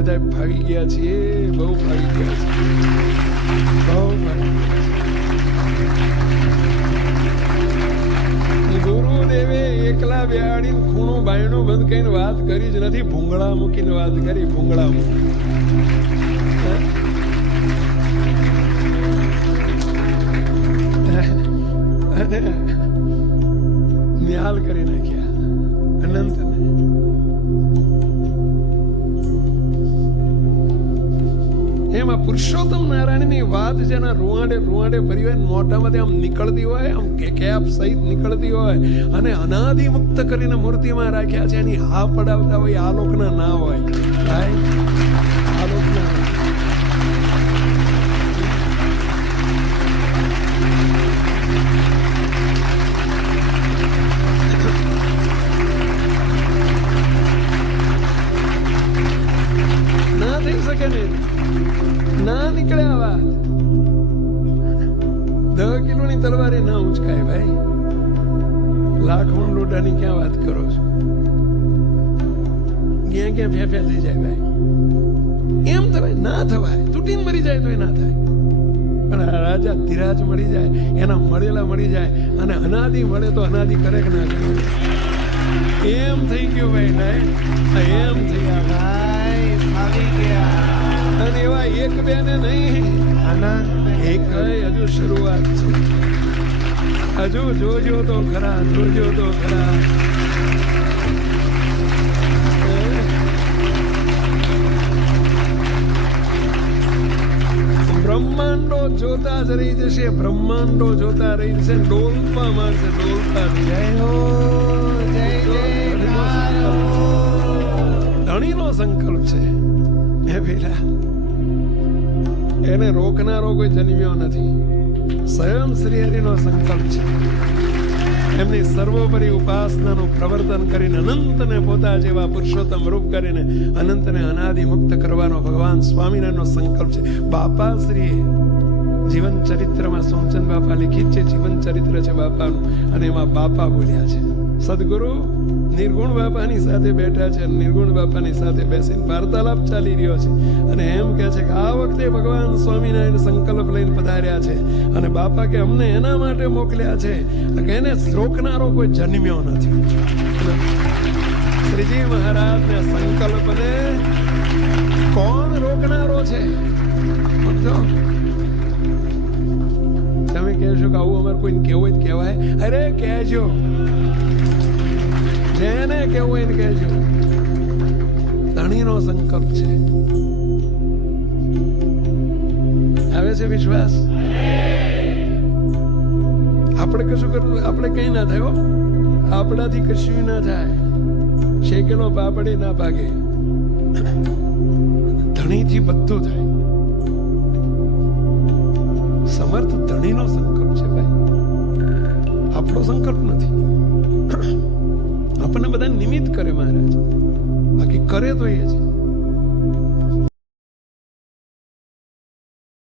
બધા ફાવી ગયા છીએ, બહુ ફાવી ગયા છે, બહુ ફાવી ગયા છે. ગુરુદેવે એકલા બેહાડીને ખૂણું બાયણું બંધ કરીને વાત કરી જ નથી, ભૂંગળા મૂકીને વાત કરી, ભૂંગળા મૂકી. અને નિહાલ કરી નાખ્યા અનંતને. એમાં પુરુષોત્તમ નારાયણની વાત જેના રૂવાડે રૂવાડે ભરી હોય, મોઢામાંથી આમ નીકળતી હોય, આમ કેપ સહિત નીકળતી હોય, અને અનાદિ મુક્ત કરીને મૂર્તિમાં રાખ્યા છે, એની હા પડાવતા હોય, આલોકના ના હોય. આલોકના ના થઈ શકે ને, ના નીકળે આ વાત. 10 કિલોની તલવારે ના ઉંચકાય ભાઈ. લાખ મણ લોટાની ક્યાં વાત કરો છો? ક્યાં ક્યાં ફેફ્યા થઈ જાય ભાઈ. એમ થવાય ના થવાય, તૂટીને મરી જાય તો એ ના થાય. પણ આ રાજા ધીરાજ મળી જાય, એના મળેલા મળી જાય, અને અનાદિ મળે તો અનાદિ કરે કે ના કરે. એમ થઈ ગયું ભાઈ ને, એમ થઈ ગયા ભાઈ, આવી ગયા. અને એવા એક બે ને નહીં, એક હજુ શરૂઆત છે. હજુ જોજો તો ખરા, જોજો તો ખરા. બ્રહ્માંડો જોતા જ રહી જશે, બ્રહ્માંડો જોતા રહી જશે, ડોલપા મારશે, ડોલપા. જય હો, જય જય. ધણીનો સંકલ્પ છે એ પેલા, એને રોકનારો કોઈ જન્મ્યો નથી. સ્વયં શ્રી હરિનો સંકલ્પ છે. એમની સર્વોપરી ઉપાસનાનું પ્રવર્તન કરીને અનંતને પોતા જેવા પુરુષોત્તમ રૂપ કરીને અનંતને અનાદિ મુક્ત કરવાનો ભગવાન સ્વામિનારાયણનો સંકલ્પ છે. બાપા શ્રીએ જીવન ચરિત્રમાં સોમચંદ બાપા લિખિત છે, જીવન ચરિત્ર છે બાપાનું, અને એમાં બાપા બોલ્યા છે. સદગુરુ નિર્ગુણ બાપાની સાથે બેઠા છે, નિર્ગુણ બાપાની સાથે બેસીને વાર્તાલાપ ચાલી રહ્યો છે, અને એમ કહે છે કે આ વખતે ભગવાન સ્વામિનારાયણ સંકલ્પ લઈને પધાર્યા છે, અને બાપા કે અમને એના માટે મોકલ્યા છે કે એને રોકનારો કોઈ જન્મ્યો નથી. શ્રીજી મહારાજના સંકલ્પને કોણ રોકનારો છે? તમે કહેશો કે આવું અમારે કોઈને કહેવું હોય કહેવાય. અરે કહેજો, જેને કેવું એને કહેજો. ધણીનો સંકલ્પ છે. આવે છે વિશ્વાસ? આપણે કશું કરવું, આપણે કઈ ના થયો, આપણાથી કશું ના થાય. શેકેલો પાપડી ના ભાગે, ધણીથી બધું થાય. સમર્થ ધણીનો સંકલ્પ છે ભાઈ, આપણો સંકલ્પ નથી. આપણને બધા નિમિત્ત કરે મહારાજ, બાકી કરે તો એ છે.